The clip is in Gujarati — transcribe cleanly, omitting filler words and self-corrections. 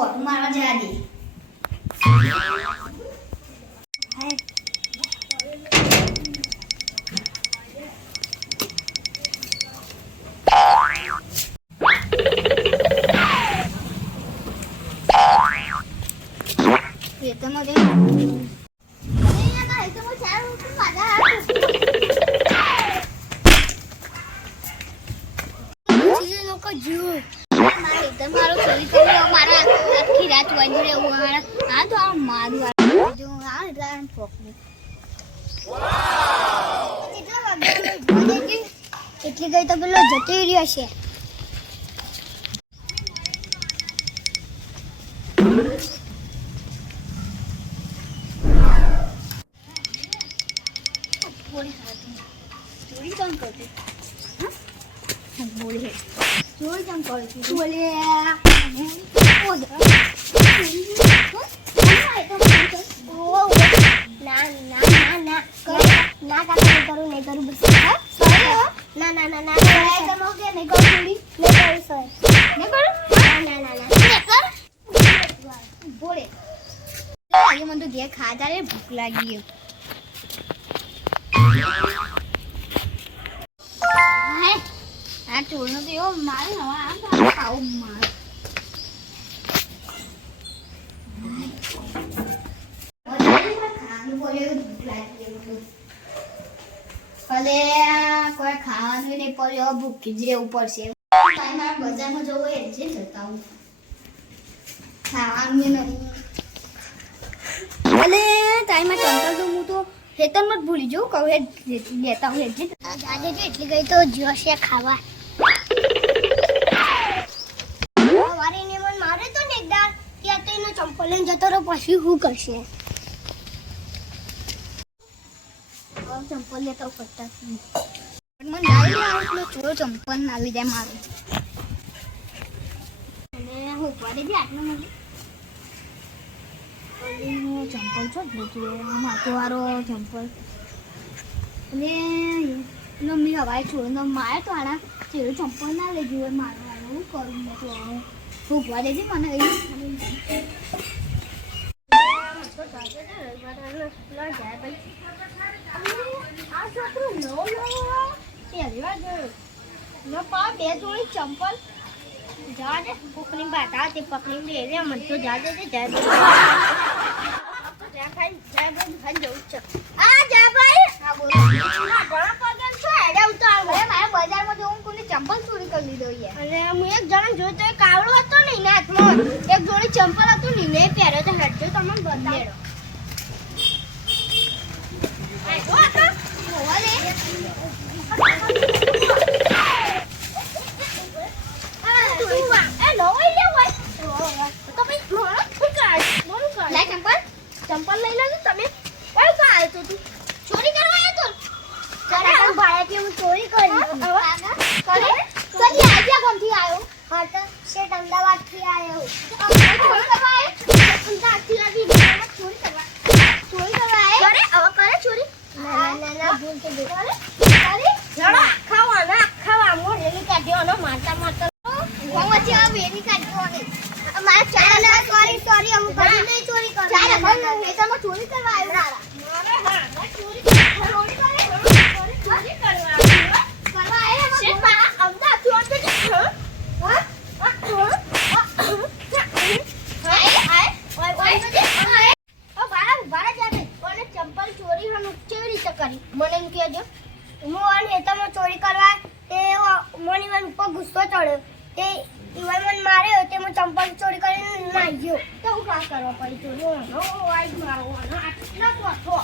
ઓટ મારવા જા દે ખેતરમાં જઈ મારો ચોરી કરી મારા આખી રાત વાંચી રહેવું આ તો આ મારું જો આ રાન ફોકની એટલી ગઈ તો પેલો જતી રહ્યો છે ચોરી કેમ કરતી બોલે ચોરી કેમ કરતી બોલે મને તો ઘેર ખાતા રે ભૂખ લાગી આ ચોરનો તો એવો મારે હવે આમ તો ખાવું મારે કોઈ ખાવાનું નહીં પડ્યો ભૂખી જ રહેવું પડશે બજારમાં જવું એ જ જતા હું ખાવાનું નહીં ભલે ટાઈમમાં ચંપલ તો હું તો ખેતરમાં જ ભૂલી જાઉં કહું લેતા હું આજે જો એટલી ગઈ તો જોશે ખાવા વારીને મને મારે તો ને એકદાર ત્યાં તો એનો ચંપલ લઈને જતો રહ્યો પછી શું કરશે ચંપલ લેતા પડતા મને લાવી આવે થોડો ચંપલ ના આવી જાય મારે અને હું પડે બી આટલું મને ચંપલ છો માથો વાળો ચંપલ અને એનો મેં હવાએ છોડીને મારે તો આના ચેડું ચંપલ ના લઈ ગયું મારવાનું હું કરું મેં તો ભૂખવા દેજે મને બે જોડી ચંપલ જા દે પકડી બાટા તે પકડી લે રે મને તો જા દે જા દે જવું છે આ જા ભાઈ હા બોલો ઘણા પગન છો હેડે ઉતાર હવે મારે બજારમાં જવું કોની ચંપલ ચોરી કરી લીધો યાર અને હું એક જણ જોયો તો એ કાવડો હતો ને એના હાથમાં એક જોડી ચંપલ હતું ને એને પહેર્યો તો હેડજો તમને બતાડો આ જો આ હોવા દે ચંપલ લઈ લેજો તમે કઈ કા આવ્યો તો તું ચોરી કરવા આવ્યો તો જરા હું ભાડે કે હું ચોરી કરી કરે કદી આજા કોમથી આવ્યો હા તો શેઠ અમદાવાદ થી આવ્યો ચોરી કરવા આવ્યો અમદાવાદ થી આવી ચોરી કરવા આવ્યો કરે હવે કરે ચોરી ના ભૂલ કે કરે જરા ખાવા મોઢેની કાઢ્યો મારતા કોમથી આ વેની કાઢ્યો મારા ચાલ સોરી હું કદી નહીં ચોરી કરું ચાલ હવે તમે ચોરી કરવા આવ્યો મારા હા ચોરી કરવા આવ્યો છે બા અમદાવાદ ચોર તો ચંપલ ચોરી હમ કેવી રીતે કરી મને એમ કહેજો હું આ નેતામાં ચોરી કરવા તે મને ઉપર ગુસ્સો ચડ્યો તે ઈવન મને માર્યો તે હું ચંપલ ચોરી કરીને નાઈ ગયો તો હું કા કરવા પડી ચોરી આજ મારો આટલા તો